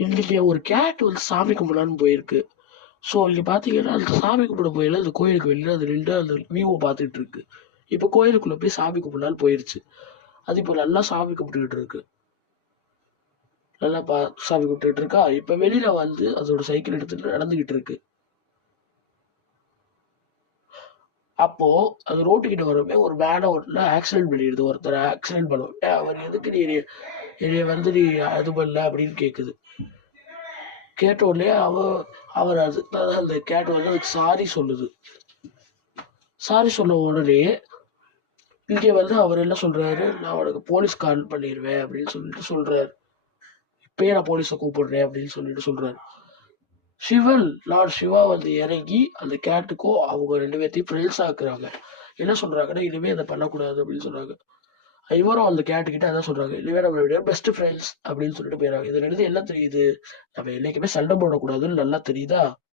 இன்னைக்கு ஒரு கேட் வந்து சாமி கும்பிடலான்னு போயிருக்கு. ஸோ இங்க பாத்தீங்கன்னா அந்த சாமி கும்பிட போயில அந்த கோயிலுக்கு வெளியில அது நின்று அந்த வியூவை பார்த்துட்டு இருக்கு. இப்போ கோயிலுக்குள்ள போய் சாமி கும்பிடலான்னு போயிருச்சு. அது இப்போ நல்லா சாமி கும்பிட்டுக்கிட்டு இருக்கு. நல்லா சாமி கும்பிட்டுட்டு இருக்கா. இப்ப வெளியில வந்து அதோட சைக்கிள் எடுத்துட்டு நடந்துகிட்டு இருக்கு. அப்போ அது ரோட்டுக்கிட்ட வரவே ஒரு வேனை ஒன்றுல ஆக்சிடென்ட் பண்ணிடுது. ஒருத்தர் ஆக்சிடென்ட் பண்ணுவோம் அவர் எதுக்கு நீ என்னைய வந்து நீ இது பண்ணல அப்படின்னு கேக்குது. கேட்ட உடனே அவர் அந்த கேட் வந்து அதுக்கு சாரி சொல்லுது. சாரி சொன்ன உடனே இங்க வந்து அவர் என்ன சொல்றாரு, நான் உனக்கு போலீஸ் கால் பண்ணிடுவேன் அப்படின்னு சொல்லிட்டு சொல்றாரு. இப்பயே நான் போலீஸை கூப்பிடுறேன் அப்படின்னு சொல்லிட்டு சொல்றாரு. லார்ட் சிவா வந்து இறங்கி அந்த கேட்டுக்கும் அவங்க 2 பேத்தையும் ஃப்ரெண்ட்ஸ் ஆக்குறாங்க. என்ன சொல்றாங்கன்னா, இனிமே இதை பண்ணக்கூடாது அப்படின்னு சொல்றாங்க. இவரும் அந்த கேட்டுக்கிட்ட அதான் சொல்றாங்க. இனிமே நம்மளுடைய பெஸ்ட் ஃப்ரெண்ட்ஸ் அப்படின்னு சொல்லிட்டு போயிடறாங்க. இதுல இருந்து என்ன தெரியுது, நம்ம என்னைக்குமே சண்டை போடக்கூடாதுன்னு நல்லா தெரியுதா?